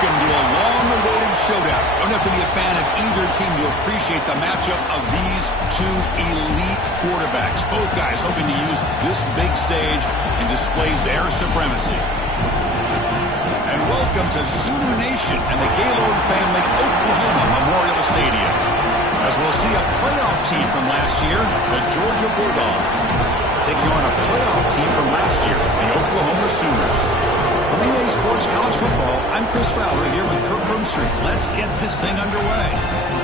Welcome to a long-awaited showdown. Don't have to be a fan of either team to appreciate the matchup of these two elite quarterbacks. Both guys hoping to use this big stage and display their supremacy. And welcome to Sooner Nation and the Gaylord family Oklahoma Memorial Stadium, as we'll see a playoff team from last year, the Georgia Bulldogs, taking on a playoff team from last year, the Oklahoma Sooners. From EA Sports College Football, I'm Chris Fowler here with Kirk Herbstreit. Let's get this thing underway.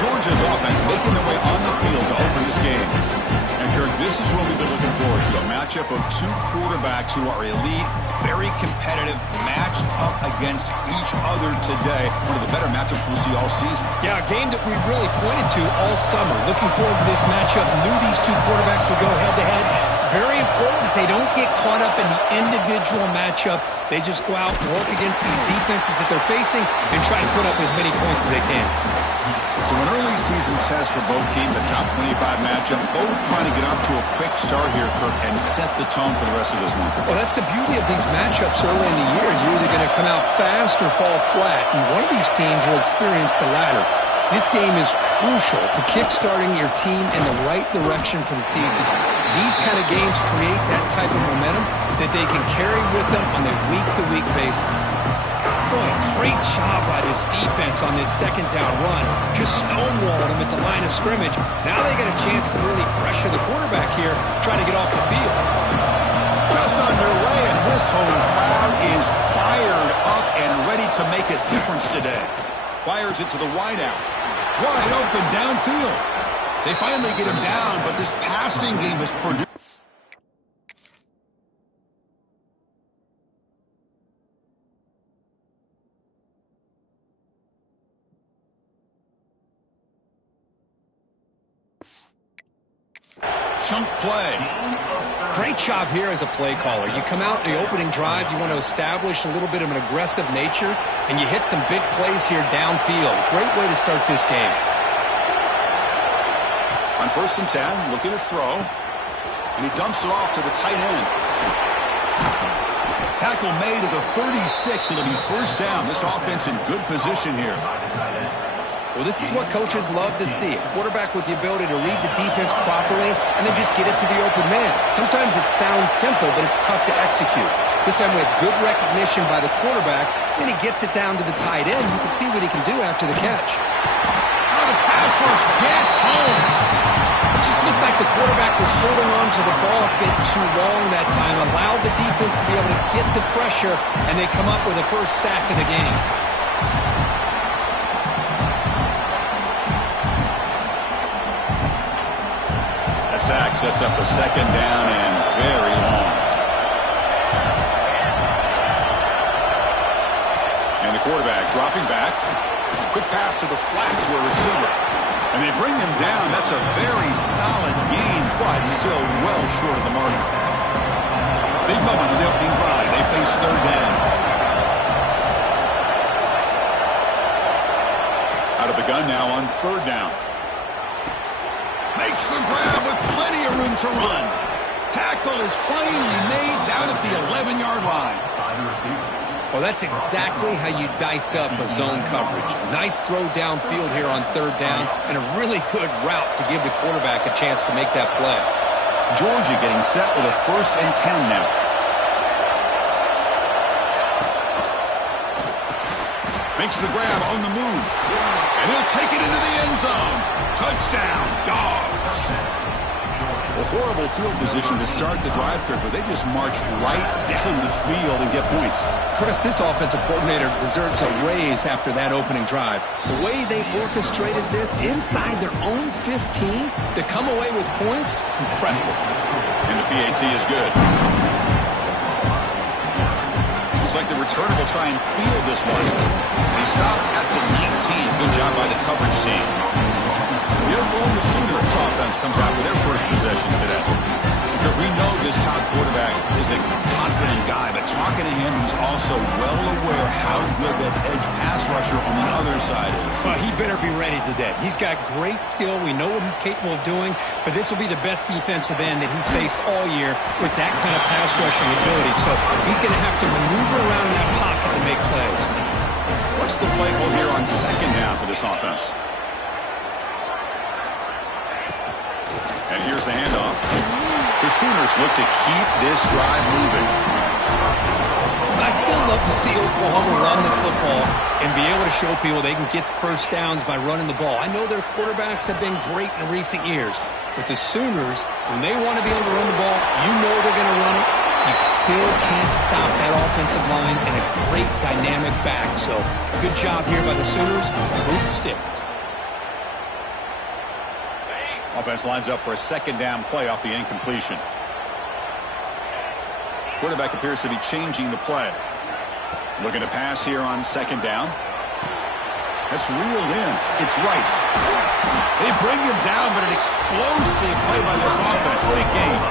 Georgia's offense making their way on the field to open this game. And Kirk, this is what we've been looking forward to, a matchup of two quarterbacks who are elite, very competitive, matched up against each other today. One of the better matchups we'll see all season. Yeah, a game that we've really pointed to all summer. Looking forward to this matchup. Knew these two quarterbacks would go head-to-head. Very important that they don't get caught up in the individual matchup. They just go out and work against these defenses that they're facing and try to put up as many points as they can. So an early season test for both teams, the top 25 matchup, both trying to get off to a quick start here, Kirk, and set the tone for the rest of this one. Well, that's the beauty of these matchups early in the year. You're either going to come out fast or fall flat, and one of these teams will experience the latter. This game is crucial for kickstarting your team in the right direction for the season. These kind of games create that type of momentum that they can carry with them on a week-to-week basis. Boy, great job by this defense on this second down run. Just stonewalled them at the line of scrimmage. Now they get a chance to really pressure the quarterback here, trying to get off the field. Just underway, and this home crowd is fired up and ready to make a difference today. Fires it to the wideout. Wide open downfield. They finally get him down, but this passing game has produced. Chunk play. Great job here as a play caller. You come out in the opening drive, you want to establish a little bit of an aggressive nature, and you hit some big plays here downfield. Great way to start this game. On 1st and 10, looking to throw, and he dumps it off to the tight end. Tackle made at the 36. It'll be first down. This offense in good position here. Well, this is what coaches love to see. A quarterback with the ability to read the defense properly and then just get it to the open man. Sometimes it sounds simple, but it's tough to execute. This time with good recognition by the quarterback, then he gets it down to the tight end. You can see what he can do after the catch. Oh, the pass rush gets home. It just looked like the quarterback was holding on to the ball a bit too long that time, allowed the defense to be able to get the pressure, and they come up with a first sack of the game. Sack sets up a second down and very long. And the quarterback dropping back. Quick pass to the flat to a receiver. And they bring him down. That's a very solid gain, but still well short of the mark. Big moment in the opening drive. They face third down. Out of the gun now on third down. Makes the grab with plenty of room to run. Tackle is finally made down at the 11-yard line. Well, that's exactly how you dice up a zone coverage. Nice throw downfield here on third down, and a really good route to give the quarterback a chance to make that play. Georgia getting set with a 1st and 10 now. Makes the grab on the move. And he'll take it into the end zone. Touchdown, Dogs. A horrible field position to start the drive, Kirk, but they just march right down the field and get points. Chris, this offensive coordinator deserves a raise after that opening drive. The way they orchestrated this inside their own 15 to come away with points, impressive. And the PAT is good. Looks like the returner will try and field this one. They stop at the 19. Good job by the coverage team. The Oklahoma Sooners offense comes out with their first possession today. But we know this top quarterback is a confident guy, but talking to him, he's also well aware how good that edge pass rusher on the other side is. Well, he better be ready today. He's got great skill. We know what he's capable of doing, but this will be the best defensive end that he's faced all year with that kind of pass rushing ability. So he's going to have to maneuver around in that pocket to make plays. What's the play call here on second down for this offense? And here's the handoff. The Sooners look to keep this drive moving. I still love to see Oklahoma run the football and be able to show people they can get first downs by running the ball. I know their quarterbacks have been great in recent years, but the Sooners, when they want to be able to run the ball, you know they're going to run it. You still can't stop that offensive line and a great dynamic back. So good job here by the Sooners to move the sticks. Offense lines up for a second down play off the incompletion. Quarterback appears to be changing the play. Looking to pass here on second down. That's reeled in. It's Rice. They bring him down, but an explosive play by this offense. Big game.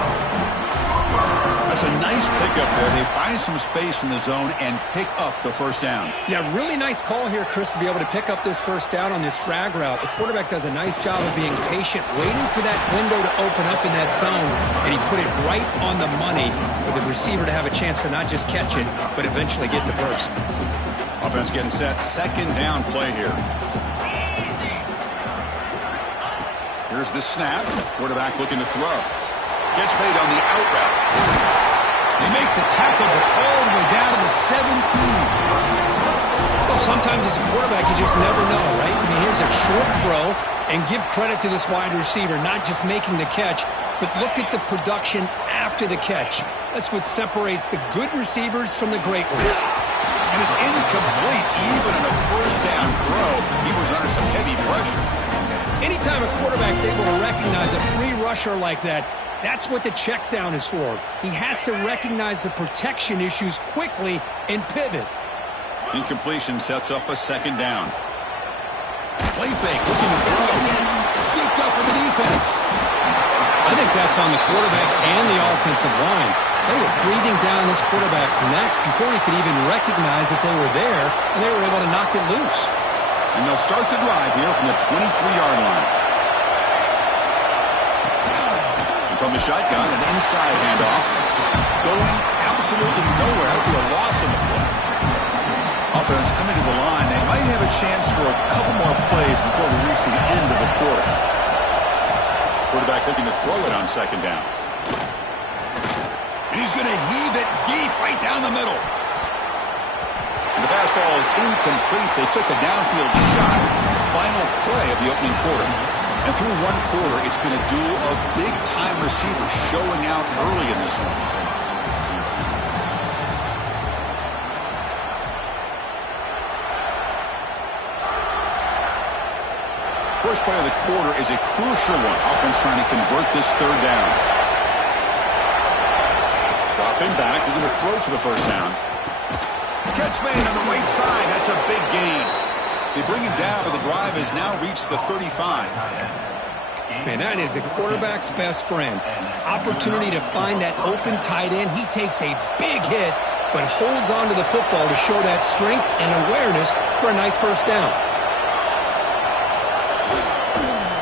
That's a nice pickup there. They find some space in the zone and pick up the first down. Yeah, really nice call here, Chris, to be able to pick up this first down on this drag route. The quarterback does a nice job of being patient, waiting for that window to open up in that zone, and he put it right on the money for the receiver to have a chance to not just catch it, but eventually get the first. Offense getting set. Second down play here. Here's the snap. Quarterback looking to throw. Catch made on the out route. They make the tackle, but all the way down to the 17. Well, sometimes as a quarterback, you just never know, right? I mean, here's a short throw, and give credit to this wide receiver, not just making the catch, but look at the production after the catch. That's what separates the good receivers from the great ones. And it's incomplete, even in a first down throw. He was under some heavy pressure. Anytime a quarterback's able to recognize a free rusher like that, that's what the check down is for. He has to recognize the protection issues quickly and pivot. Incompletion sets up a second down. Play fake, looking to throw. Scooped up with the defense. I think that's on the quarterback and the offensive line. They were breathing down this quarterback's neck before he could even recognize that they were there, and they were able to knock it loose. And they'll start the drive here from the 23-yard line. From the shotgun, an inside handoff. Going absolutely nowhere. That would be a loss on the play. Offense coming to the line. They might have a chance for a couple more plays before we reach the end of the quarter. Quarterback looking to throw it on second down. And he's going to heave it deep right down the middle. And the pass ball is incomplete. They took a downfield shot. Final play of the opening quarter. And through one quarter, it's been a duel of big-time receivers showing out early in this one. First play of the quarter is a crucial one. Offense trying to convert this third down. Dropping back, looking to throw for the first down. Catch made on the right side. That's a big gain. They bring him down, but the drive has now reached the 35. Man, that is a quarterback's best friend. Opportunity to find that open tight end. He takes a big hit, but holds on to the football to show that strength and awareness for a nice first down.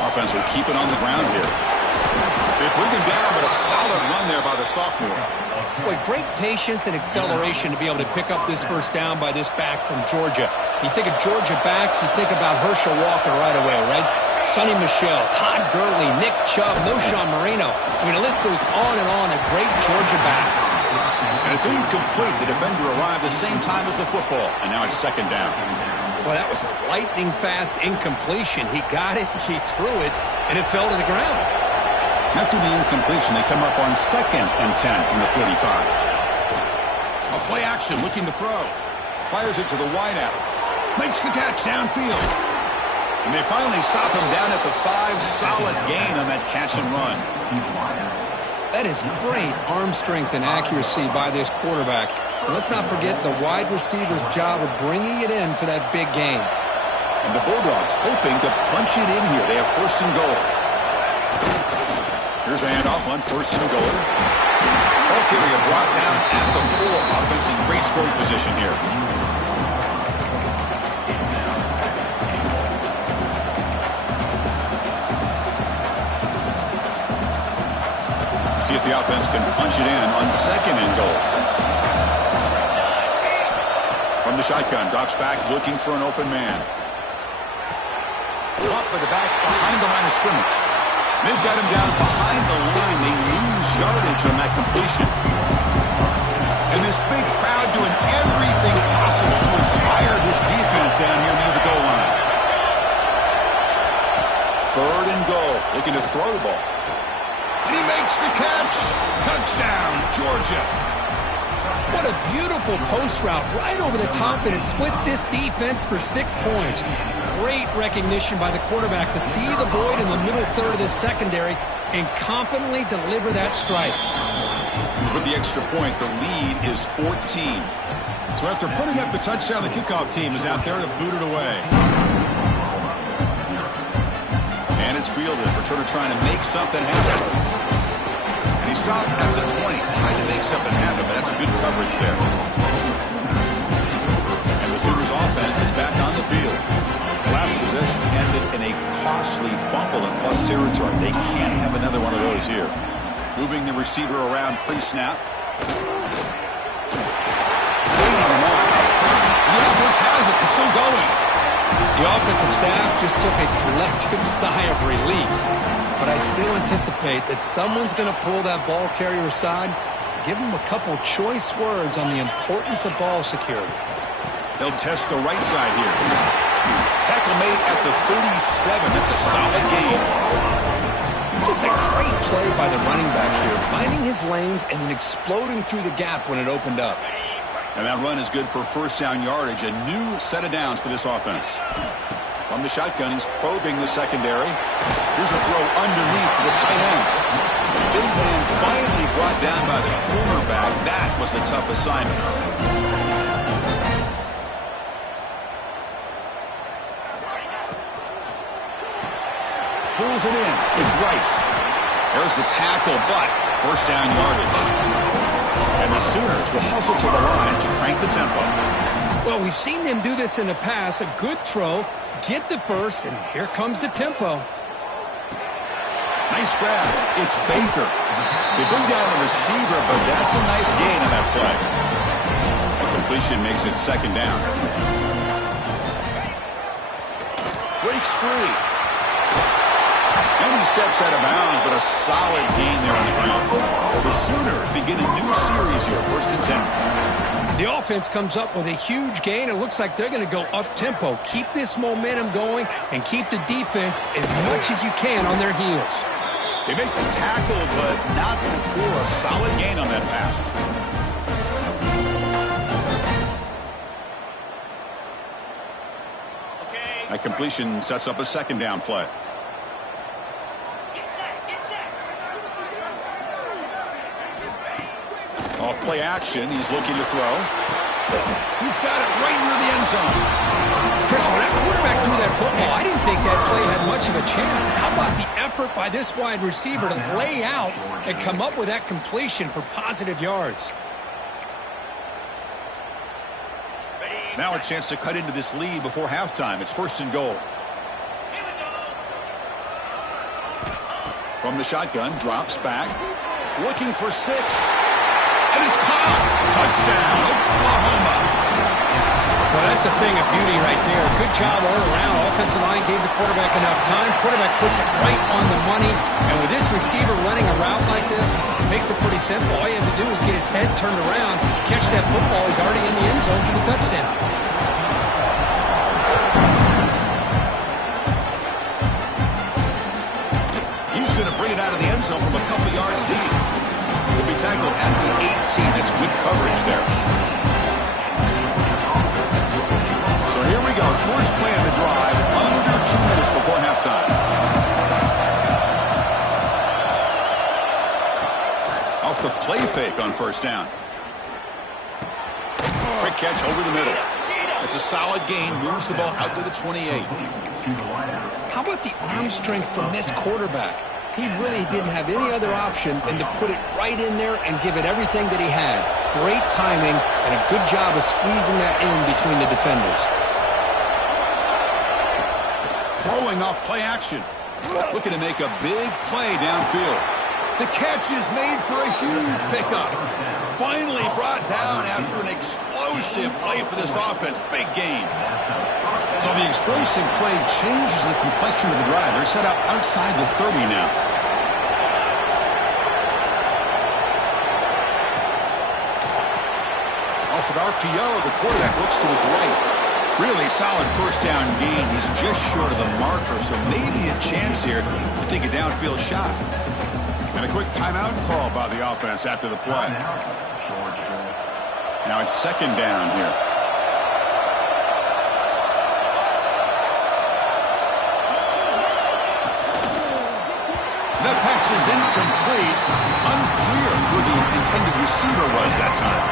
Offense will keep it on the ground here. They bring him down, but a solid run there by the sophomore. Boy, great patience and acceleration to be able to pick up this first down by this back from Georgia. You think of Georgia backs, you think about Herschel Walker right away, right? Sonny Michel, Todd Gurley, Nick Chubb, Knowshon Moreno. I mean, the list goes on and on of great Georgia backs. And it's incomplete. The defender arrived the same time as the football, and now it's second down. Well, that was a lightning-fast incompletion. He got it, he threw it, and it fell to the ground. After the incompletion, they come up on 2nd and 10 from the 45. A play action, looking to throw. Fires it to the wideout. Makes the catch downfield. And they finally stop him down at the 5. Solid gain on that catch and run. That is great arm strength and accuracy by this quarterback. And let's not forget the wide receiver's job of bringing it in for that big gain. And the Bulldogs hoping to punch it in here. They have 1st and goal. Here's the handoff on 1st and goal. Ball carrier brought down at the 4. Offense in great scoring position here. See if the offense can punch it in on 2nd and goal. From the shotgun, drops back looking for an open man. Caught by the back behind the line of scrimmage. They've got him down behind the line. They lose yardage on that completion. And this big crowd doing everything possible to inspire this defense down here near the goal line. 3rd and goal. Looking to throw the ball. And he makes the catch. Touchdown, Georgia. What a beautiful post route right over the top, and it splits this defense for 6 points. Great recognition by the quarterback to see the void in the middle third of the secondary and confidently deliver that strike. With the extra point, the lead is 14. So after putting up a touchdown, the kickoff team is out there to boot it away. And it's fielded. Returner trying to make something happen. And he stopped at the 20, trying to make something happen, but that's good coverage there. And the Sooners offense is back on the field. The last possession ended in a costly fumble in plus territory. They can't have another one of those here. Moving the receiver around pre-snap. Waiting him off. The offense has it. It's still going. The offensive staff just took a collective sigh of relief. But I'd still anticipate that someone's going to pull that ball carrier aside, give him a couple choice words on the importance of ball security. They'll test the right side here. Tackle made at the 37. That's a solid gain. Just a great play by the running back here, finding his lanes and then exploding through the gap when it opened up. And that run is good for 1st down yardage. A new set of downs for this offense. From the shotgun, he's probing the secondary. Here's a throw underneath to the tight end. Big man finally brought down by the cornerback. That was a tough assignment. Pulls it in. It's Rice. There's the tackle, but 1st down yardage. And the Sooners will hustle to the line to crank the tempo. Well, we've seen them do this in the past. A good throw, get the 1st, and here comes the tempo. Nice grab. It's Baker. They bring down the receiver, but that's a nice gain on that play. A completion makes it 2nd down. Breaks free. And he steps out of bounds, but a solid gain there on the ground. The Sooners begin a new series here, 1st and 10. The offense comes up with a huge gain. It looks like they're going to go up-tempo. Keep this momentum going and keep the defense as much as you can on their heels. They make the tackle, but not before a solid gain on that pass. That completion sets up a 2nd down play. Off play action, he's looking to throw. He's got it right near the end zone. Chris, when that quarterback threw that football, I didn't think that play had much of a chance. How about the effort by this wide receiver to lay out and come up with that completion for positive yards? Now a chance to cut into this lead before halftime. It's 1st and goal. From the shotgun, drops back. Looking for 6. And it's caught. Touchdown, Oklahoma. Well, that's a thing of beauty right there. Good job all around. Offensive line gave the quarterback enough time. Quarterback puts it right on the money. And with this receiver running a route like this, it makes it pretty simple. All you have to do is get his head turned around, catch that football. He's already in the end zone for the touchdown. He's going to bring it out of the end himself from a couple yards deep. He'll be tackled at the 18. That's good coverage there. So here we go. First play of the drive, under 2 minutes before halftime. Off the play fake on first down. Quick catch over the middle. It's a solid gain. Moves the ball out to the 28. How about the arm strength from this quarterback? He really didn't have any other option than to put it right in there and give it everything that he had. Great timing and a good job of squeezing that in between the defenders. Throwing off play action. Looking to make a big play downfield. The catch is made for a huge pickup. Finally brought down after an explosive play for this offense. Big gain. So the explosive play changes the complexion of the drive. They're set up outside the 30 now. Off an RPO, the quarterback looks to his right. Really solid first down gain. He's just short of the marker, so maybe a chance here to take a downfield shot. And a quick timeout call by the offense after the play. Now it's second down here. That pass is incomplete. Unclear who the intended receiver was that time.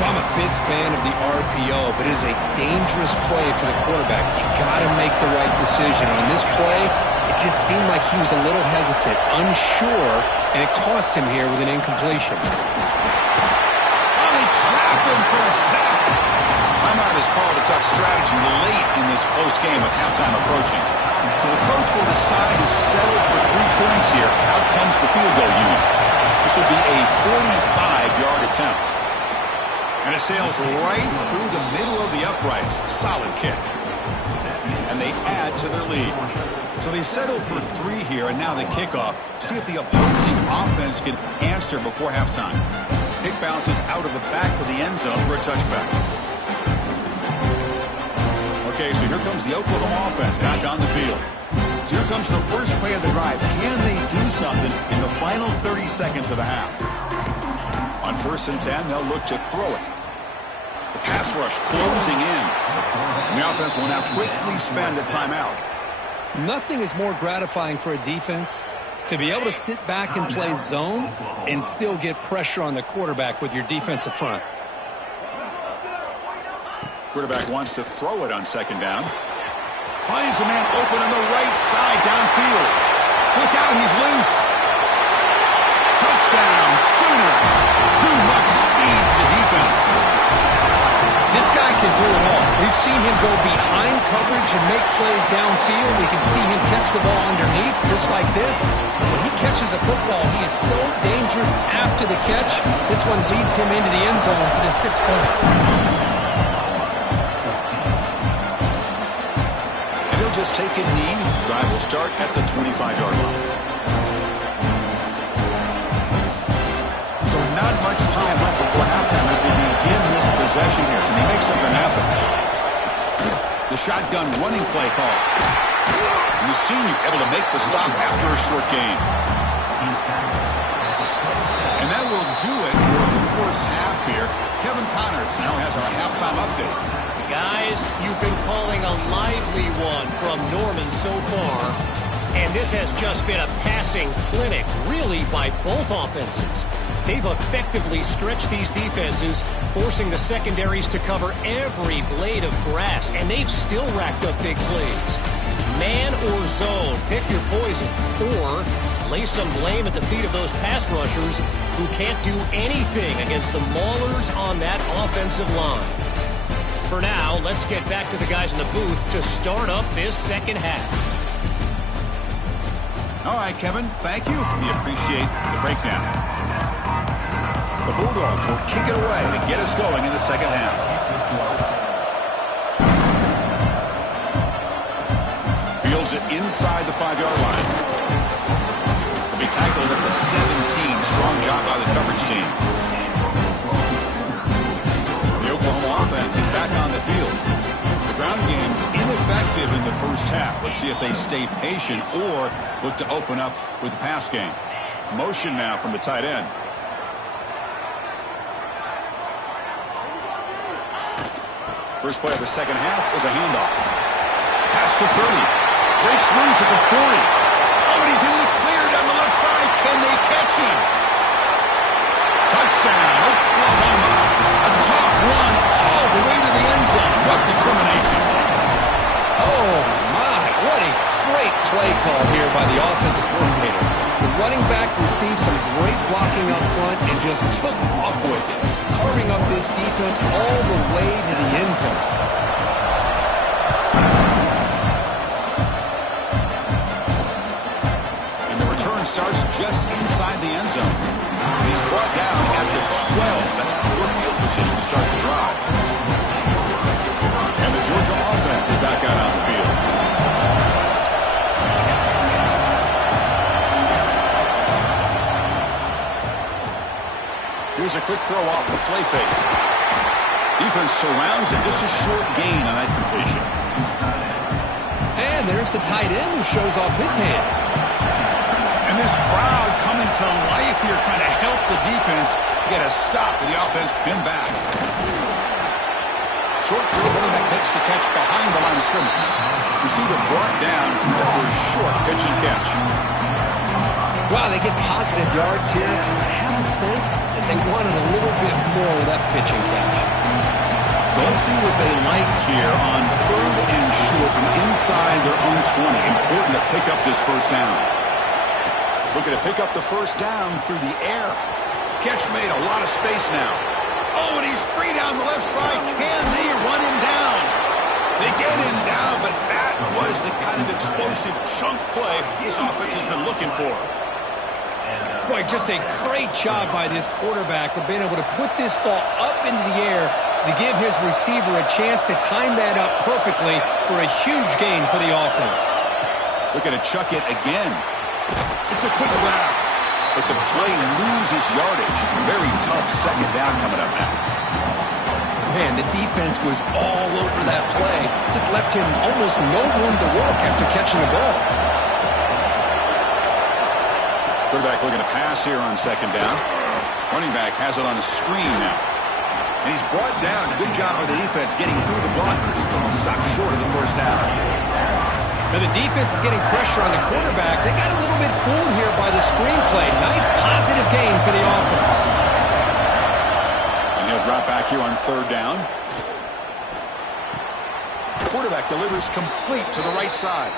I'm a big fan of the RPO, but it is a dangerous play for the quarterback. You got to make the right decision. On this play, it just seemed like he was a little hesitant, unsure, and it cost him here with an incompletion. Oh, they trapped him for a sack. Timeout is called to talk strategy late in this close game with halftime approaching. So the coach will decide to settle for 3 points here. Out comes the field goal unit. This will be a 45-yard attempt. And it sails right through the middle of the uprights. Solid kick. And they add to their lead. So they settle for 3 here, and now the kickoff. See if the opposing offense can answer before halftime. Kick bounces out of the back of the end zone for a touchback. Okay, so here comes the Oklahoma offense back on the field. So here comes the first play of the drive. Can they do something in the final 30 seconds of the half? On 1st and 10, they'll look to throw it. The pass rush closing in. And the offense will now quickly spend a timeout. Nothing is more gratifying for a defense to be able to sit back and play zone and still get pressure on the quarterback with your defensive front. Quarterback wants to throw it on second down. Finds a man open on the right side downfield. Look out, he's loose. Touchdown, Sooners. Too much speed for the defense. This guy can do it all. We've seen him go behind coverage and make plays downfield. We can see him catch the ball underneath, just like this. And when he catches a football, he is so dangerous after the catch. This one leads him into the end zone for the 6 points. And he'll just take a knee. Drive will start at the 25-yard line. So not much time left before halftime as they begin this possession here. Can they make something happen? The shotgun running play call. And the senior able to make the stop after a short gain. And that will do it for the first half here. Kevin Connors now has our halftime update. Guys, you've been calling a lively one from Norman so far. And this has just been a passing clinic, really, by both offenses. They've effectively stretched these defenses, forcing the secondaries to cover every blade of grass, and they've still racked up big plays. Man or zone, pick your poison, or lay some blame at the feet of those pass rushers who can't do anything against the maulers on that offensive line. For now, let's get back to the guys in the booth to start up this second half. All right, Kevin, thank you. We appreciate the breakdown. The Bulldogs will kick it away to get us going in the second half. Fields it inside the 5-yard line. Will be tackled at the 17. Strong job by the coverage team. The Oklahoma offense is back on the field. The ground game ineffective in the first half. Let's see if they stay patient or look to open up with the pass game. Motion now from the tight end. First play of the second half is a handoff. Past the 30. Breaks loose at the 40. Oh, and he's in the clear down the left side. Can they catch him? Touchdown, Oklahoma. A tough run all the way to the end zone. What determination. Oh, my. What a great play call here by the offensive coordinator. The running back received some great blocking up front and just took off with it, carving up this defense all the way to the end zone. And the return starts just inside the end zone. He's brought down at the 12. That's poor field position to start the drive. And the Georgia offense is back out on the field. Here's a quick throw off the play fake. Defense surrounds him. Just a short gain on that completion. And there's the tight end who shows off his hands. And this crowd coming to life here trying to help the defense get a stop with the offense pinned back. Short throw, running back makes the catch behind the line of scrimmage. Receiver brought down after a short pitch and catch. Wow, they get positive yards here. I have a sense that they wanted a little bit more with that pitch and catch. So let's see what they like here on 3rd and short from inside their own 20. Important to pick up this first down. Looking to pick up the first down through the air. Catch made, a lot of space now. Oh, and he's free down the left side. Can they run him down? They get him down, but that was the kind of explosive chunk play this offense has been looking for. Boy, just a great job by this quarterback of being able to put this ball up into the air to give his receiver a chance to time that up perfectly for a huge gain for the offense. Looking to chuck it again. It's a quick grab, but the play loses yardage. Very tough second down coming up now. Man, the defense was all over that play. Just left him almost no room to work after catching the ball. Quarterback looking to pass here on second down. Running back has it on a screen now. And he's brought down. Good job by the defense getting through the blockers. Stopped short of the first down. Now the defense is getting pressure on the quarterback. They got a little bit fooled here by the screen play. Nice positive gain for the offense. And he'll drop back here on 3rd down. Quarterback delivers complete to the right side.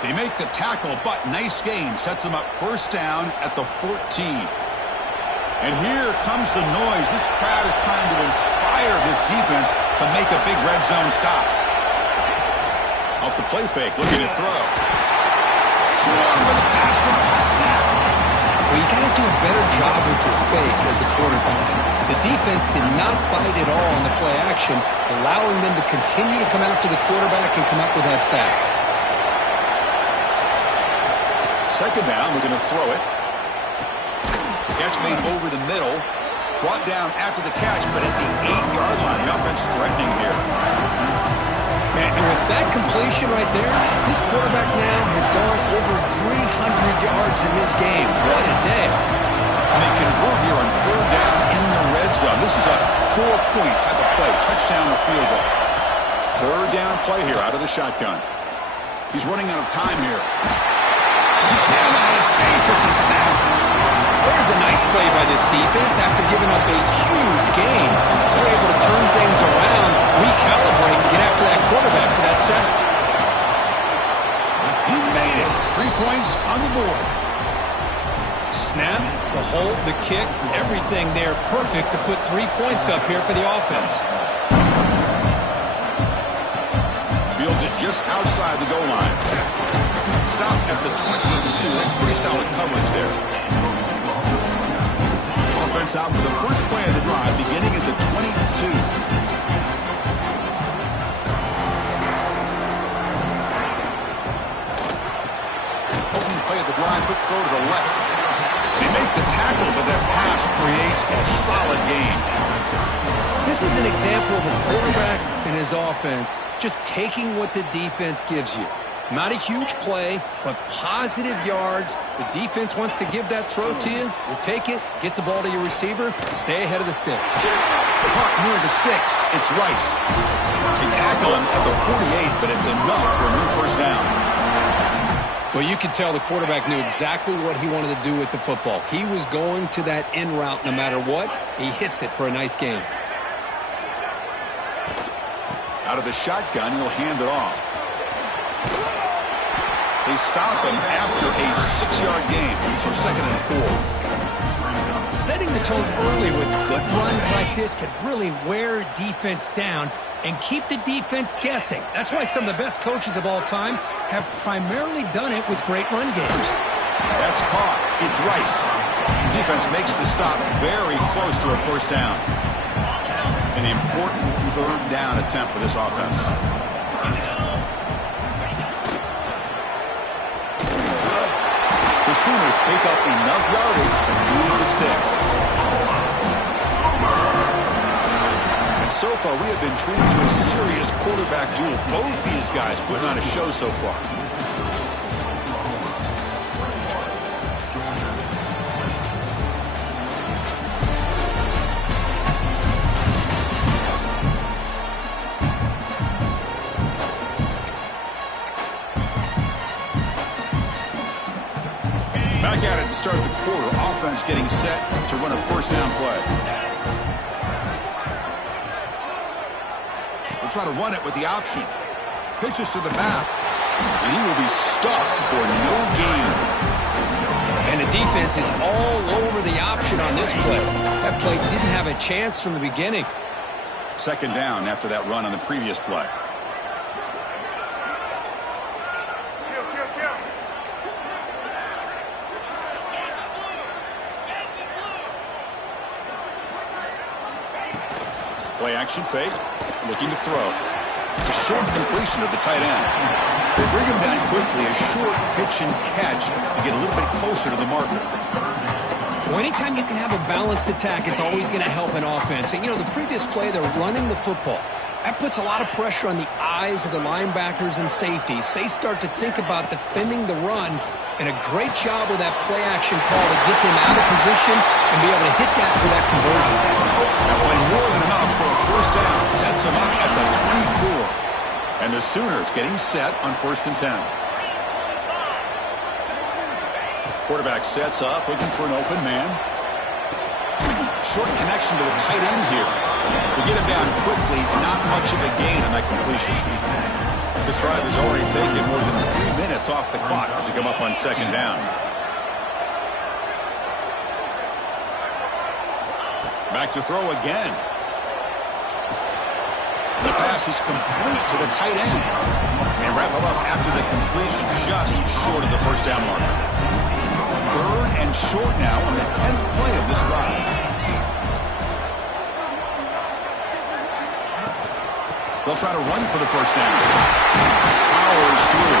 They make the tackle, but nice gain. Sets them up first down at the 14. And here comes the noise. This crowd is trying to inspire this defense to make a big red zone stop. Off the play fake, looking to throw. Swung with a pass from Hassett. Well, you got to do a better job with your fake as the quarterback. The defense did not bite at all on the play action, allowing them to continue to come after the quarterback and come up with that sack. Second down, we're going to throw it. Catch made over the middle. Brought down after the catch, but at the 8-yard line. The offense threatening here. And with that completion right there, this quarterback now has gone over 300 yards in this game. What a day. And they convert here on 3rd down in the red zone. This is a 4-point type of play. Touchdown or field goal. 3rd down play here out of the shotgun. He's running out of time here. He cannot escape. It's a sack. There's a nice play by this defense after giving up a huge gain. They're able to turn things around, recalibrate, and get after that quarterback for that sack. He made it. 3 points on the board. Snap, the hold, the kick, everything there perfect to put 3 points up here for the offense. Fields it just outside the goal line. Stopped at the 22. That's pretty solid coverage there. Offense out for the first play of the drive, beginning at the 22. Opening play of the drive, quick throw to the left. They make the tackle, but that pass creates a solid gain. This is an example of a quarterback and his offense just taking what the defense gives you. Not a huge play, but positive yards. The defense wants to give that throw to you. You take it, get the ball to your receiver, stay ahead of the sticks. Caught near the sticks. It's Rice. They tackle him at the 48, but it's enough for a new first down. Well, you could tell the quarterback knew exactly what he wanted to do with the football. He was going to that in route no matter what. He hits it for a nice gain. Out of the shotgun, he'll hand it off. They stop him after a 6-yard gain, so 2nd and 4. Setting the tone early with good runs like this can really wear defense down and keep the defense guessing. That's why some of the best coaches of all time have primarily done it with great run games. That's caught. It's Rice. Defense makes the stop very close to a first down. An important 3rd down attempt for this offense. The Sooners pick up enough yardage to move the sticks. And so far, we have been treated to a serious quarterback duel. Both these guys putting on a show so far. Back at it to start the quarter. Offense getting set to run a first down play. We'll try to run it with the option. Pitches to the back. And he will be stuffed for no gain. And the defense is all over the option on this play. That play didn't have a chance from the beginning. 2nd down after that run on the previous play. Play action fake, looking to throw. A short completion of the tight end. They bring him down quickly, a short pitch and catch to get a little bit closer to the marker. Well, anytime you can have a balanced attack, it's always going to help an offense. And, you know, the previous play, they're running the football. That puts a lot of pressure on the eyes of the linebackers and safeties. They start to think about defending the run, and a great job with that play action call to get them out of position and be able to hit that for that conversion. That play more than enough for a first down. Sets them up at the 24. And the Sooners getting set on 1st and 10. Quarterback sets up, looking for an open man. Short connection to the tight end here. We'll get him down quickly. Not much of a gain on that completion. This drive has already taken more than 3 minutes off the clock as we come up on 2nd down. Back to throw again. The pass is complete to the tight end. They wrap him up after the completion, just short of the first down marker. 3rd and short now on the 10th play of this drive. They'll try to run for the first down. Powers through.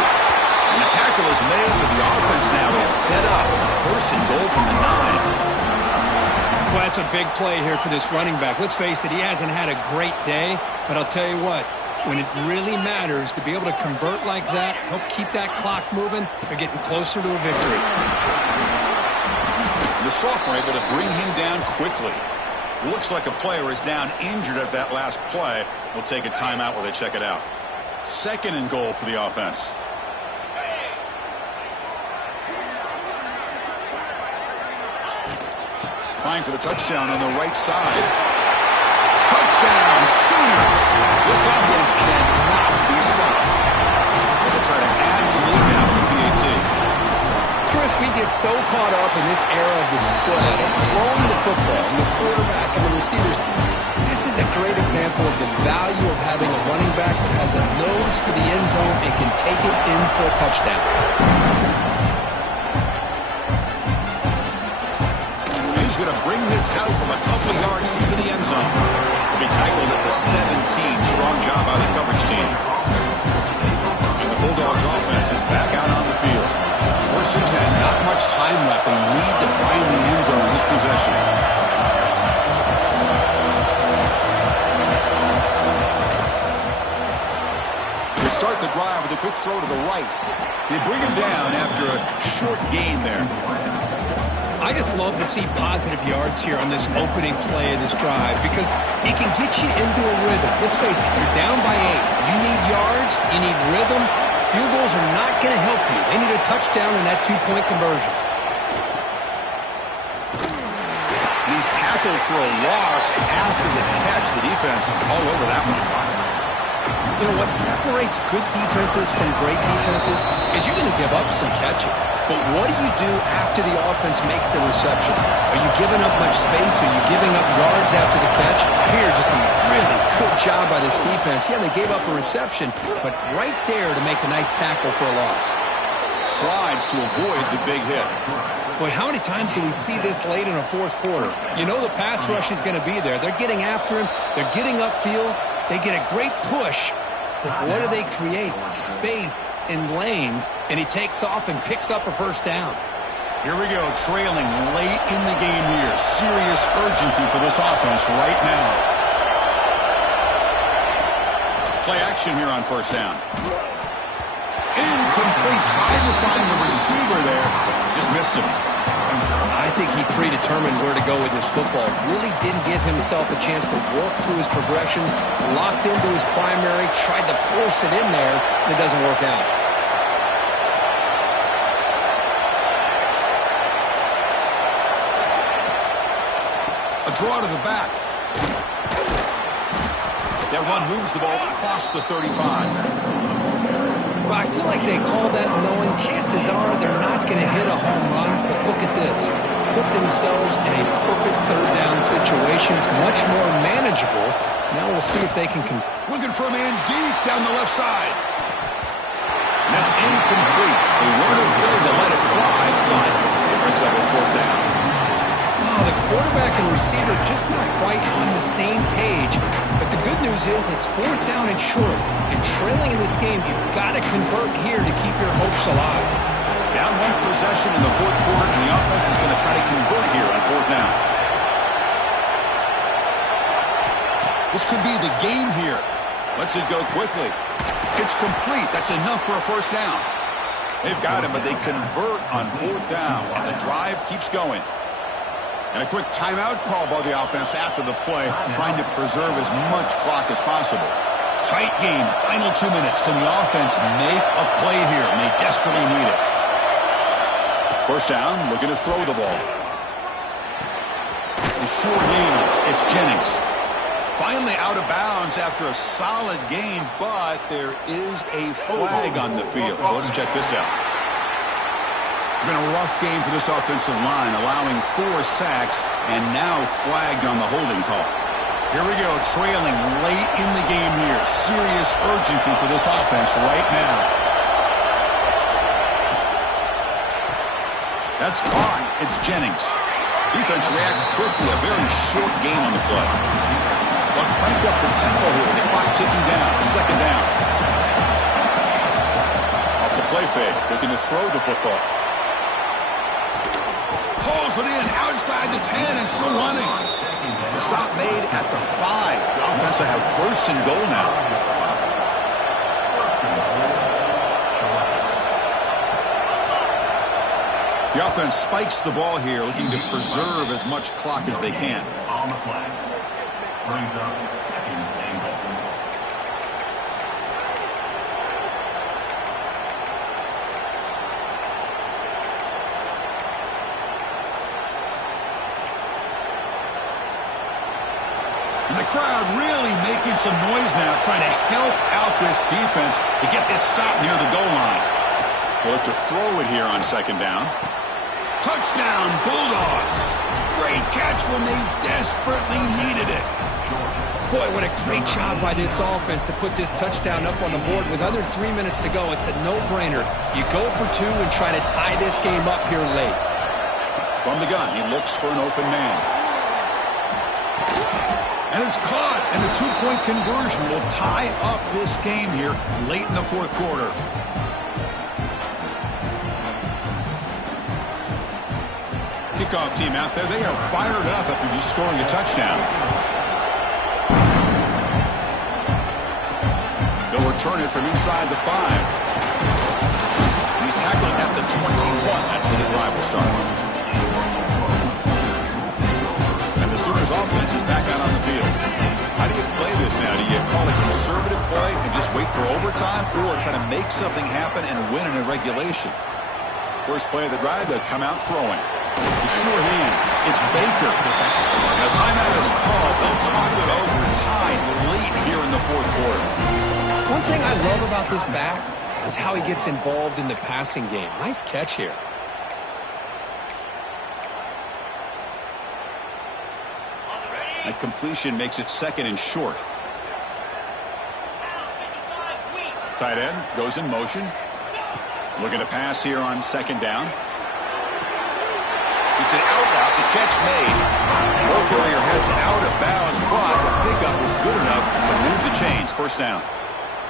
And the tackle is made, but the offense now is set up. 1st and goal from the 9. Well, that's a big play here for this running back. Let's face it, he hasn't had a great day, but I'll tell you what, when it really matters to be able to convert like that, help keep that clock moving, they're getting closer to a victory. The sophomore able to bring him down quickly. Looks like a player is down injured at that last play. We'll take a timeout while they check it out. 2nd and goal for the offense. Trying for the touchdown on the right side. Touchdown, Sooners! This offense cannot be stopped. They'll try to add the lead now with PAT. Chris, we get so caught up in this era of the spread, of throwing the football, and the quarterback and the receivers. This is a great example of the value of having a running back that has a nose for the end zone and can take it in for a touchdown. Going to bring this out from a couple yards deep in the end zone. He'll be tackled at the 17. Strong job by the coverage team. And the Bulldogs offense is back out on the field. 1st and 10, not much time left. They need to find the end zone in this possession. To start the the drive with a quick throw to the right. They bring him down after a short gain there. I just love to see positive yards here on this opening play of this drive because it can get you into a rhythm. Let's face it, you're down by 8. You need yards, you need rhythm. Field goals are not going to help you. They need a touchdown in that 2-point conversion. He's tackled for a loss after the catch. The defense all over that one. You know, what separates good defenses from great defenses is you're going to give up some catches. But what do you do after the offense makes the reception? Are you giving up much space? Are you giving up yards after the catch? Here, just a really good job by this defense. Yeah, they gave up a reception, but right there to make a nice tackle for a loss. Slides to avoid the big hit. Boy, how many times do we see this late in a fourth quarter? You know the pass rush is going to be there. They're getting after him. They're getting upfield. They get a great push. What do they create? Space and lanes, and he takes off and picks up a first down. Here we go, trailing late in the game here. Serious urgency for this offense right now. Play action here on first down. Incomplete, trying to find the receiver there. Just missed him. I think he predetermined where to go with his football. Really didn't give himself a chance to work through his progressions. Locked into his primary, tried to force it in there, and it doesn't work out. A draw to the back. That run moves the ball across the 35. Well, I feel like they call that knowing chances are they're not going to hit a home run, but look at this. Put themselves in a perfect third down situation. It's much more manageable. Now we'll see if they can... Looking for a man deep down the left side. And that's incomplete. They weren't afraid to let it fly, but it brings up a fourth down. Wow, the quarterback and receiver just not quite on the same page. But the good news is it's fourth down and short. And trailing in this game, you've got to convert here to keep your hopes alive. Down one possession in the fourth quarter, and the offense is going to try to convert here on fourth down. This could be the game here. Lets it go quickly. It's complete. That's enough for a first down. They've got him, but they convert on fourth down, and the drive keeps going. And a quick timeout call by the offense after the play, trying to preserve as much clock as possible. Tight game, final 2 minutes. Can the offense make a play here? And they desperately need it. First down, looking to throw the ball. The short hands, it's Jennings. Finally out of bounds after a solid game, but there is a flag on the field. So let's check this out. It's been a rough game for this offensive line, allowing 4 sacks and now flagged on the holding call. Here we go, trailing late in the game here. Serious urgency for this offense right now. That's caught. It's Jennings. Defense reacts quickly. A very short gain on the play. But crank up the tempo here with the clock ticking down. Second down. Off the play fake. Looking to throw the football. Pulls it in outside the 10 and still running. The stop made at the 5. The offense will have first and goal now. The offense spikes the ball here, looking to preserve as much clock as they can. On the flag. Brings up second and goal. And the crowd really making some noise now, trying to help out this defense to get this stop near the goal line. They'll look to throw it here on second down. Touchdown, Bulldogs. Great catch when they desperately needed it. Boy, what a great job by this offense to put this touchdown up on the board. With under 3 minutes to go, it's a no-brainer. You go for 2 and try to tie this game up here late. From the gun, he looks for an open man. And it's caught, and the 2-point conversion will tie up this game here late in the fourth quarter. Kickoff team out there, they are fired up after just scoring a touchdown. They'll return it from inside the 5. He's tackled at the 21. That's where the drive will start. And the Sooners offense is back out on the field. How do you play this now? Do you call a conservative play and just wait for overtime, or try to make something happen and win in regulation? First play of the drive, they'll come out throwing. The sure hands. It's Baker. And a timeout is called. They'll talk it over time late here in the fourth quarter. One thing I love about this back is how he gets involved in the passing game. Nice catch here. That completion makes it second and short. Tight end goes in motion. Looking to pass here on second down. It's an out route. The catch made. Ball carrier heads out of bounds, but the pickup was good enough to move the chains. First down.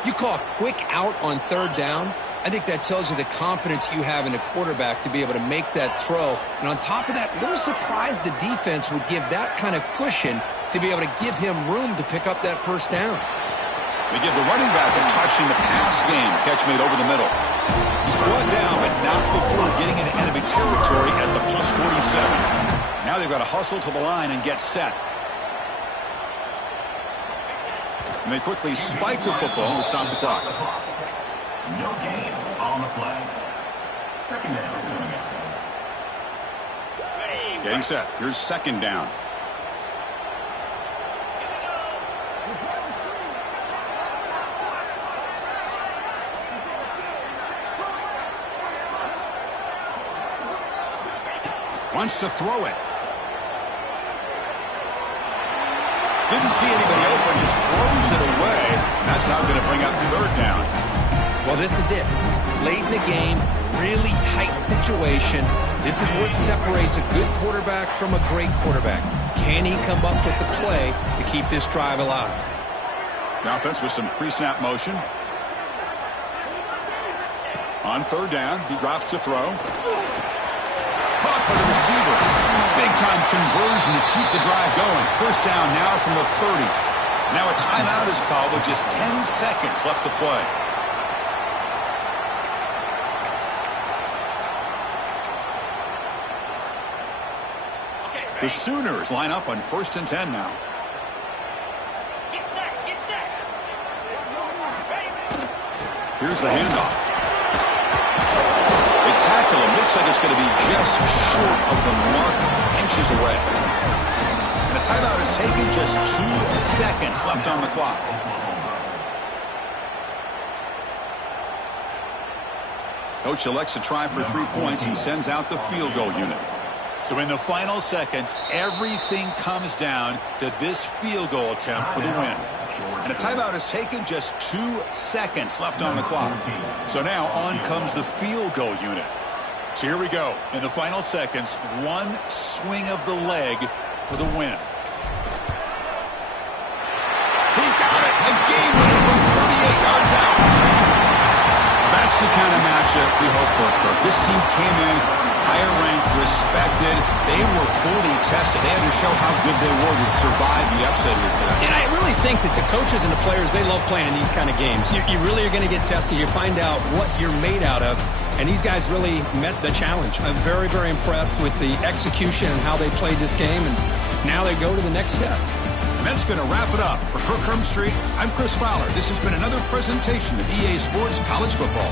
You call a quick out on third down. I think that tells you the confidence you have in a quarterback to be able to make that throw. And on top of that, a little surprised the defense would give that kind of cushion to be able to give him room to pick up that first down. They give the running back a touch in the pass game. Catch made over the middle. He's brought down, but not before getting into enemy territory at the plus 47. Now they've got to hustle to the line and get set. And they quickly spike the football to stop the clock. No gain on the play. Second down. Getting set. Here's second down. Wants to throw it. Didn't see anybody open. Just throws it away. That's now going to bring up third down. Well, this is it. Late in the game, really tight situation. This is what separates a good quarterback from a great quarterback. Can he come up with the play to keep this drive alive? The offense with some pre-snap motion. On third down, he drops to throw. Caught by the receiver. Big-time conversion to keep the drive going. First down now from the 30. Now a timeout is called with just 10 seconds left to play. The Sooners line up on 1st and 10 now. Get set, get set. Here's the handoff. They tackle him. Looks like it's going to be just short of the mark, inches away. And a timeout is taken, just 2 seconds left on the clock. Coach elects to try for 3 points and sends out the field goal unit. So in the final seconds, everything comes down to this field goal attempt for the win. And a timeout is taken, just 2 seconds left on the clock. So now on comes the field goal unit. So here we go. In the final seconds, one swing of the leg for the win. He got it. A game winner from 38 yards out. That's the kind of matchup we hope for, Kirk. This team came in higher ranked, respected. They were fully tested. They had to show how good they were to survive the upset here today. And I really think that the coaches and the players, they love playing in these kind of games. You really are going to get tested. You find out what you're made out of. And these guys really met the challenge. I'm very, very impressed with the execution and how they played this game. And now they go to the next step. And that's going to wrap it up. For Kirk Herbstreit, I'm Chris Fowler. This has been another presentation of EA Sports College Football.